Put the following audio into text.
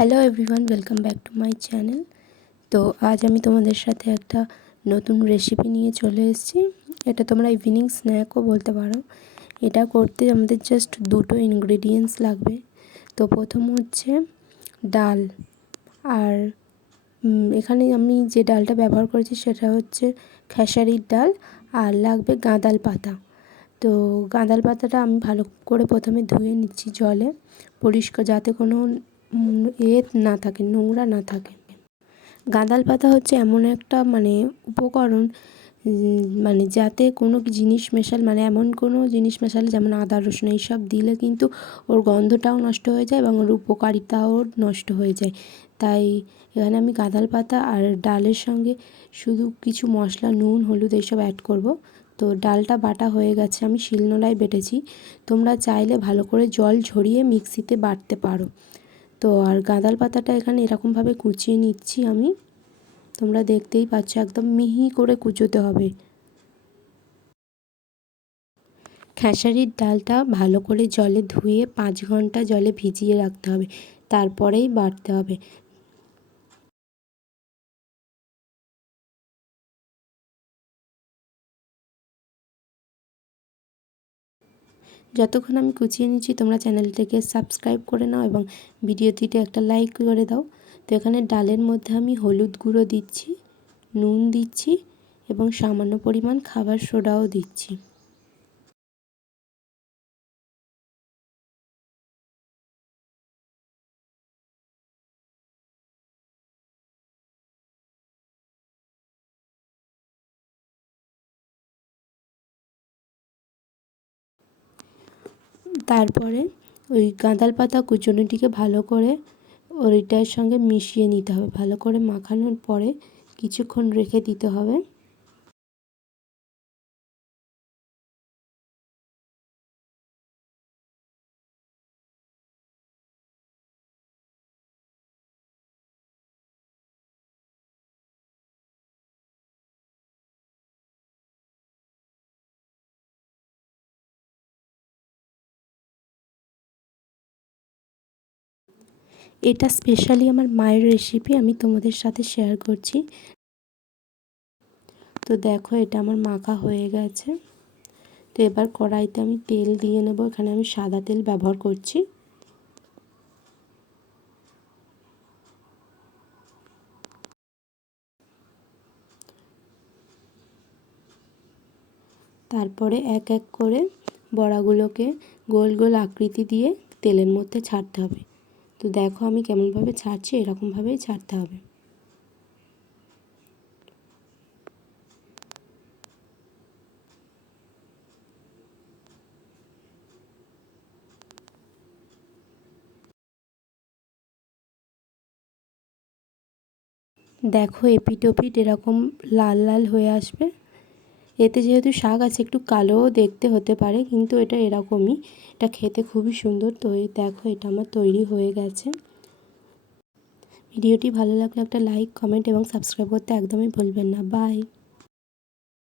Hello everyone, welcome back to my channel. তো আজ আমি তোমাদের সাথে একটা নতুন রেসিপি নিয়ে চলে এসেছি। এটা তোমরা ইভিনিং স্ন্যাকও বলতে পারো। এটা করতে আমাদের জাস্ট দুটো ইনগ্রেডিয়েন্টস লাগবে। তো প্রথম হচ্ছে ডাল, আর এখানে আমি যে ডালটা ব্যবহার করেছি সেটা হচ্ছে খেসারির ডাল, আর লাগবে গাঁদাল পাতা। তো গাঁদাল পাতাটা আমি ভালো করে প্রথমে ধুয়ে নিচ্ছি জলে, পরিষ্কার, যাতে কোনো না থাকে, নোংরা না থাকে। গাঁদাল পাতা হচ্ছে এমন একটা উপকরণ, যাতে কোনো জিনিস এমন কোনো জিনিস মেশালে, যেমন আদা রসুন এইসব দিলে কিন্তু ওর গন্ধটাও নষ্ট হয়ে যায় এবং ওর উপকারিতাও নষ্ট হয়ে যায়। তাই এখানে আমি গাঁদাল পাতা আর ডালের সঙ্গে শুধু কিছু মশলা, নুন, হলুদ এইসব অ্যাড করব। তো ডালটা বাটা হয়ে গেছে, আমি শিলনোড়ায় বেটেছি। তোমরা চাইলে ভালো করে জল ঝরিয়ে মিক্সিতে বাটতে পারো। তো আর গাঁদাল পাতাটা এখানে এরকমভাবে কুচিয়ে নিচ্ছি আমি। তোমরা দেখতেই পাচ্ছ, একদম মিহি করে কুচোতে হবে। খেসারির ডালটা ভালো করে জলে ধুয়ে 5 ঘন্টা জলে ভিজিয়ে রাখতে হবে, তারপরেই বাটতে হবে। যতক্ষণ আমি কুচিয়ে নিচ্ছি, তোমরা চ্যানেলটিকে সাবস্ক্রাইব করে নাও এবং ভিডিওটিতে একটা লাইক করে দাও। তো এখানে ডালের মধ্যে আমি হলুদ গুঁড়ো দিচ্ছি, নুন দিচ্ছি এবং সামান্য পরিমাণ খাবার সোডাও দিচ্ছি। তারপরে ওই গাঁদাল পাতা কুচুনিটিকে ভালো করে ওইটার সঙ্গে মিশিয়ে নিতে হবে। ভালো করে মাখানোর পরে কিছুক্ষণ রেখে দিতে হবে। এটা স্পেশালি আমার মায়ের রেসিপি, আমি তোমাদের সাথে শেয়ার করছি। তো দেখো, এটা আমার মাখা হয়ে গেছে। তো এবার কড়াইতে আমি তেল দিয়ে নেব। এখানে আমি সাদা তেল ব্যবহার করছি। তারপরে এক এক করে বড়াগুলোকে গোল গোল আকৃতি দিয়ে তেলের মধ্যে ছাড়তে হবে। তো দেখো আমি কেমনভাবে ছাড়ছি, এরকমভাবেই ছাড়তে হবে। দেখো এপিট ওপিট এরকম লাল লাল হয়ে আসবে। এতে যেহেতু শাক আছে, একটু কালোও দেখতে হতে পারে, কিন্তু এটা এরকমই। এটা খেতে খুবই সুন্দর। তো এই দেখো, এটা আমার তৈরি হয়ে গেছে। ভিডিওটি ভালো লাগলে একটা লাইক, কমেন্ট এবং সাবস্ক্রাইব করতে একদমই ভুলবেন না। বাই।